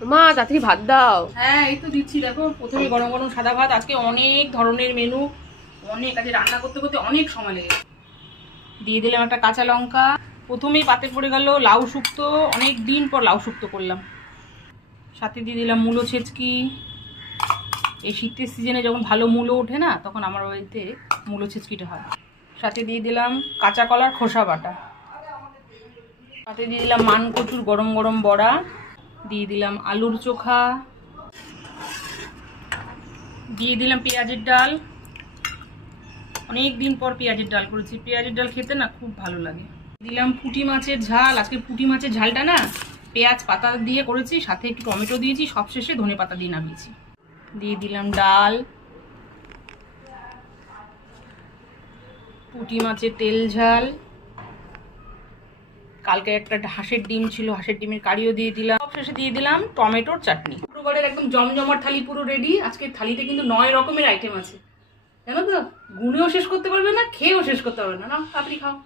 মা তাড়াতাড়ি ভাত দাও। হ্যাঁ এই তো দিচ্ছি, দেখো প্রথমে গরম গরম সাদা ভাত। আজকে অনেক ধরনের মেনু, অনেক আজকে রান্না করতে করতে অনেক সময় লেগে গেছে। দিয়ে দিলাম একটা কাঁচা লঙ্কা। প্রথমেই পাতে পড়ে গেল লাউ শুক্তো, অনেক দিন পর লাউ শুক্তো করলাম। সাথে দিয়ে দিলাম মূলো ছেচকি। এই শীতের সিজনে যখন ভালো মূলো ওঠে না, তখন আমার বাড়িতে মূলো ছেচকিটা হয়। সাথে দিয়ে দিলাম কাঁচা কলার খোসা বাটা। সাথে দিয়ে দিলাম মান কচুর গরম গরম বড়া। দিয়ে দিলাম আলুর চোখা। দিয়ে দিলাম পেঁয়াজের ডাল। অনেক দিন পর পেঁয়াজের ডাল করেছি, পেঁয়াজের ডাল খেতে না খুব ভালো লাগে। দিলাম পুঁটি মাছের ঝাল। আজকে পুঁটি মাছের ঝালটা না পেঁয়াজ পাতা দিয়ে করেছি, সাথে একটু টমেটো দিয়েছি, সবশেষে ধনে পাতা দিয়ে নামিয়েছি। দিয়ে দিলাম ডাল, পুঁটি মাছের তেল ঝাল। কালকে একটা হাঁসের ডিম ছিল, হাঁসের ডিমের কারিও দিয়ে দিলাম। সবশেষে দিয়ে দিলাম টমেটোর চাটনি। শুক্রবারের একদম জমজমাট থালি পুরো রেডি। আজকের থালিতে কিন্তু 9 রকমের আইটেম আছে, জানো তো? গুনেও শেষ করতে পারবে না, খেয়েও শেষ করতে পারবে না। না, তাড়াতাড়ি খাও।